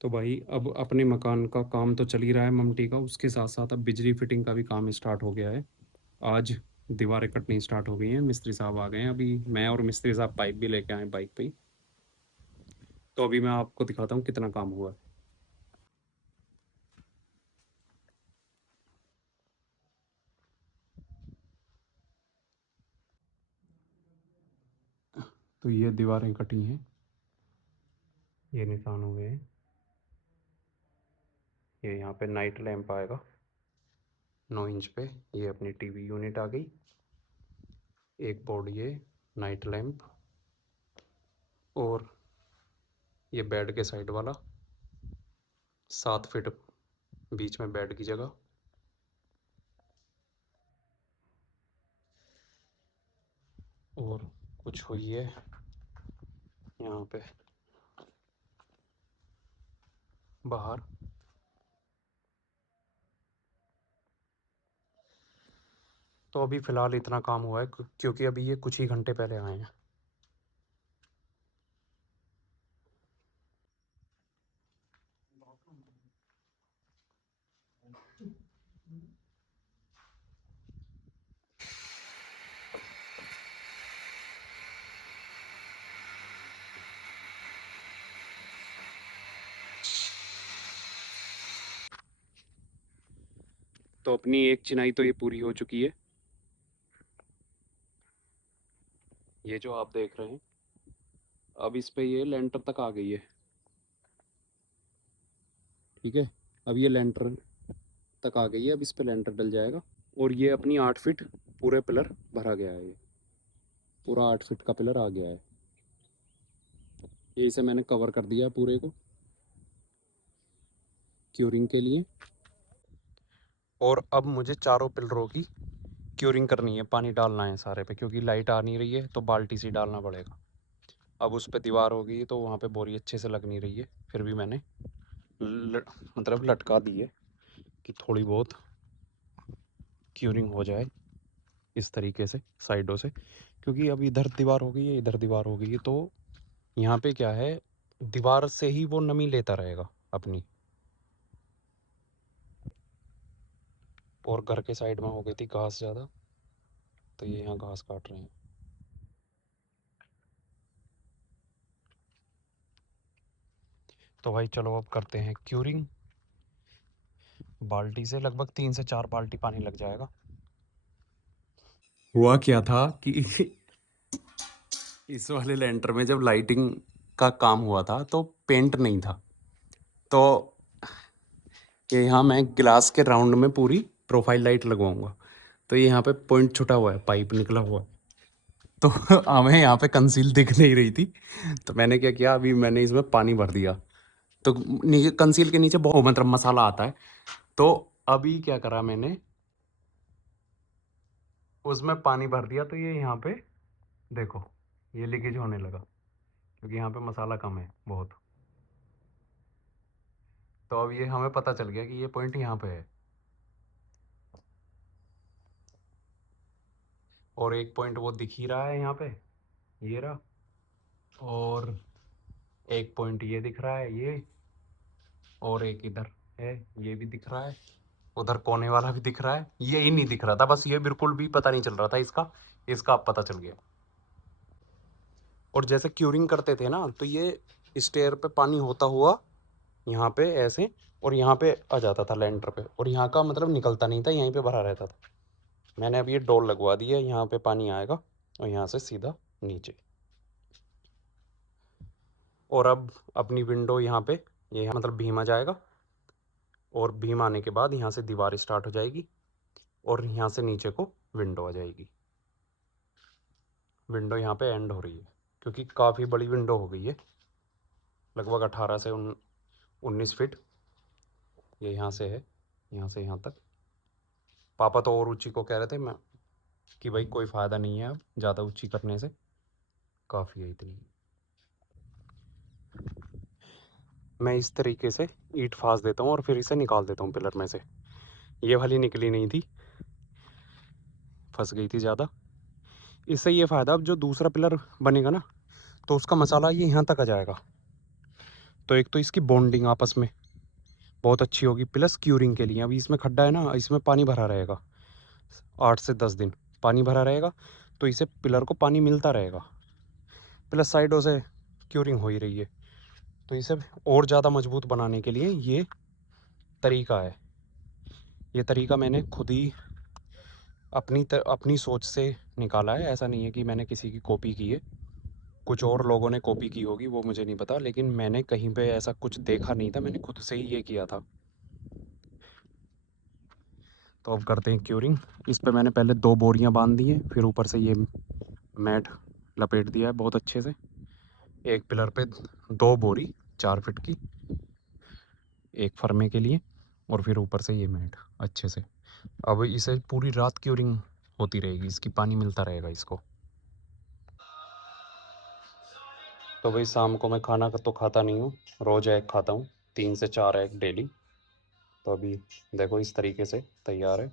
तो भाई अब अपने मकान का काम तो चल ही रहा है ममटी का, उसके साथ साथ अब बिजली फिटिंग का भी काम स्टार्ट हो गया है। आज दीवारें कटनी स्टार्ट हो गई हैं, मिस्त्री साहब आ गए हैं। अभी मैं और मिस्त्री साहब पाइप भी लेके आए बाइक पे ही। तो अभी मैं आपको दिखाता हूँ कितना काम हुआ है। तो ये दीवारें कटी हैं, ये निशान हुए हैं। ये यहाँ पे नाइट लैंप आएगा 9 इंच पे। ये अपनी टीवी यूनिट आ गई। एक बोर्ड ये नाइट लैंप, और ये बेड के साइड वाला 7 फीट बीच में बेड की जगह। और कुछ हुई है यहाँ पे बाहर। तो अभी फ़िलहाल इतना काम हुआ है क्योंकि अभी ये कुछ ही घंटे पहले आए हैं। तो अपनी एक चिनाई तो ये पूरी हो चुकी है। ये जो आप देख रहे हैं, अब इस पे ये लेंटर तक आ गई है। ठीक है, अब ये लेंटर तक आ गई है, अब इस पे लेंटर डल जाएगा। और ये अपनी 8 फीट पूरे पिलर भरा गया है। ये पूरा 8 फीट का पिलर आ गया है। ये इसे मैंने कवर कर दिया पूरे को क्यूरिंग के लिए। और अब मुझे चारों पिलरों की क्यूरिंग करनी है, पानी डालना है सारे पे, क्योंकि लाइट आ नहीं रही है तो बाल्टी से डालना पड़ेगा। अब उस पे दीवार हो गई तो वहाँ पे बोरी अच्छे से लग नहीं रही है, फिर भी मैंने मतलब लटका दी है कि थोड़ी बहुत क्यूरिंग हो जाए इस तरीके से साइडों से। क्योंकि अब इधर दीवार हो गई है, इधर दीवार हो गई है, तो यहाँ पे क्या है, दीवार से ही वो नमी लेता रहेगा अपनी। और घर के साइड में हो गई थी घास ज़्यादा, तो ये यहाँ घास काट रहे हैं। तो भाई चलो अब करते हैं क्यूरिंग। बाल्टी से लगभग 3 से 4 बाल्टी पानी लग जाएगा। हुआ क्या था कि इस वाले लेंटर में जब लाइटिंग का काम हुआ था तो पेंट नहीं था। तो ये यहाँ मैं गिलास के राउंड में पूरी प्रोफाइल लाइट लगवाऊंगा। तो ये यहाँ पे पॉइंट छुटा हुआ है, पाइप निकला हुआ है। तो हमें यहाँ पे कंसील दिख नहीं रही थी। तो मैंने क्या किया, अभी मैंने इसमें पानी भर दिया। तो नीचे कंसील के नीचे बहुत मतलब मसाला आता है। तो अभी क्या करा मैंने, उसमें पानी भर दिया, तो ये यहाँ पे देखो ये लीकेज होने लगा, क्योंकि यहाँ पे मसाला कम है बहुत। तो अब ये हमें पता चल गया कि ये पॉइंट यहाँ पे है। और एक पॉइंट वो दिख ही रहा है यहाँ पे, ये रहा। और एक पॉइंट ये दिख रहा है ये। और एक इधर है, ये भी दिख रहा है। उधर कोने वाला भी दिख रहा है। ये ही नहीं दिख रहा था, बस ये बिल्कुल भी पता नहीं चल रहा था इसका। इसका अब पता चल गया। और जैसे क्यूरिंग करते थे ना, तो ये स्टेयर पे पानी होता हुआ यहाँ पे ऐसे, और यहाँ पे आ जाता था लेंटर पे, और यहाँ का मतलब निकलता नहीं था, यहीं पे भरा रहता था। मैंने अब ये डोल लगवा दी है, यहाँ पे पानी आएगा और यहाँ से सीधा नीचे। और अब अपनी विंडो यहाँ पे, ये यहाँ मतलब भीम आ जाएगा। और भीम आने के बाद यहाँ से दीवार स्टार्ट हो जाएगी, और यहाँ से नीचे को विंडो आ जाएगी। विंडो यहाँ पे एंड हो रही है, क्योंकि काफ़ी बड़ी विंडो हो गई है, लगभग 18 से 19 फीट। ये यहाँ से है, यहाँ से यहाँ तक। पापा तो और ऊंची को कह रहे थे, मैं कि भाई कोई फ़ायदा नहीं है अब ज़्यादा ऊंची करने से, काफ़ी है इतनी। मैं इस तरीके से ईंट फाँस देता हूँ और फिर इसे निकाल देता हूँ पिलर में से। ये वाली निकली नहीं थी, फंस गई थी ज़्यादा। इससे ये फ़ायदा, अब जो दूसरा पिलर बनेगा ना, तो उसका मसाला ये यहाँ तक आ जाएगा। तो एक तो इसकी बॉन्डिंग आपस में बहुत अच्छी होगी, प्लस क्यूरिंग के लिए। अभी इसमें खड्डा है ना, इसमें पानी भरा रहेगा 8 से 10 दिन, पानी भरा रहेगा, तो इसे पिलर को पानी मिलता रहेगा, प्लस साइडों से क्यूरिंग हो ही रही है। तो इसे और ज़्यादा मजबूत बनाने के लिए ये तरीका है। ये तरीका मैंने खुद ही अपनी सोच से निकाला है। ऐसा नहीं है कि मैंने किसी की कॉपी की है, कुछ और लोगों ने कॉपी की होगी, वो मुझे नहीं पता, लेकिन मैंने कहीं पे ऐसा कुछ देखा नहीं था, मैंने खुद से ही ये किया था। तो अब करते हैं क्यूरिंग। इस पे मैंने पहले 2 बोरियां बांध दी हैं, फिर ऊपर से ये मैट लपेट दिया है बहुत अच्छे से। एक पिलर पे 2 बोरी 4 फीट की, एक फर्मे के लिए, और फिर ऊपर से ये मैट अच्छे से। अब इसे पूरी रात क्यूरिंग होती रहेगी, इसकी पानी मिलता रहेगा इसको। तो भाई शाम को मैं खाना तो खाता नहीं हूँ, रोज़ एग खाता हूँ, 3 से 4 एग डेली। तो अभी देखो इस तरीके से तैयार है।